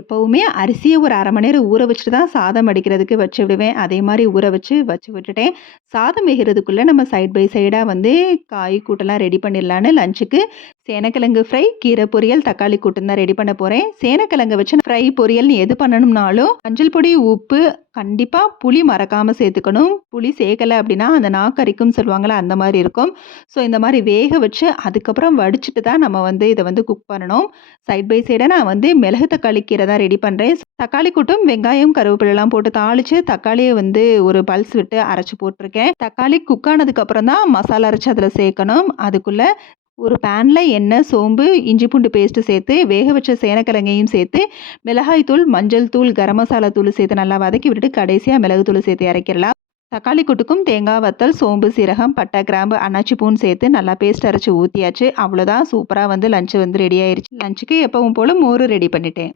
எப்பவுமே அரிசிய ஒரு 1/2 மணி நேரம் ஊற வச்சுட்டு தான் சாதம் வடிக்கிறதுக்கு வச்சு விடுவேன். அதே மாரி ஊற வச்சு விட்டுட்டேன். சாதம் வேகிறதுக்குள்ள நம்ம சைட் பை சைடா வந்து காய் கூட்டெல்லாம் ரெடி பண்ணிடலான்னு லஞ்சுக்கு சேனக்கிழங்கு ஃப்ரை, கீரை பொரியல், தக்காளி கூட்டுன்னு தான் ரெடி பண்ண போறேன். சேனக்கிழங்க வச்சு ஃப்ரை, பொரியல்னு எது பண்ணணும்னாலும் மஞ்சள் பொடி, உப்பு, கண்டிப்பா புளி மறக்காம சேர்த்துக்கணும். புளி சேர்க்கல அப்படின்னா அந்த நாக்கரிக்கும்னு சொல்லுவாங்கல்ல, அந்த மாரி இருக்கும். ஸோ இந்த மாரி வேக வச்சு அதுக்கப்புறம் வடிச்சுட்டு தான் நம்ம வந்து இத வந்து குக் பண்ணணும். சைட் பை சைடா நான் வந்து மிளகு தக்காளி கீரை தான் ரெடி பண்றேன். தக்காளி கூட்டும் வெங்காயம், கருவேப்பிலலாம் போட்டு தாளிச்சு, தக்காளிய வந்து ஒரு பல்ஸ் விட்டு அரைச்சு போட்டுருக்கேன். தக்காளி குக் ஆனதுக்கு அப்புறம் தான் மசாலா அரைச்சு அதில சேர்க்கணும். அதுக்குள்ள ஒரு பேன்ல எண்ணெய், சோம்பு, இஞ்சி பூண்டு பேஸ்ட் சேர்த்து வேக வச்ச சேனக்கிழங்கையும் சேர்த்து மிளகாய் தூள், மஞ்சள் தூள், கரம் மசாலா தூள் சேர்த்து நல்லா வதக்கி விட்டுட்டு கடைசியா மிளகு தூள் சேர்த்து இறக்கிடலாம். தக்காளி கூட்டுக்கும் தேங்காய் வத்தல், சோம்பு, சீரகம், பட்டை, கிராம்பு, அன்னாச்சி பூன்னு சேர்த்து நல்லா பேஸ்ட் அரைச்சு ஊத்தியாச்சு. அவ்வளோதான், சூப்பரா வந்து லஞ்ச் வந்து ரெடி ஆயிருச்சு. லஞ்சுக்கு எப்பவும் போல மோர் ரெடி பண்ணிட்டேன்.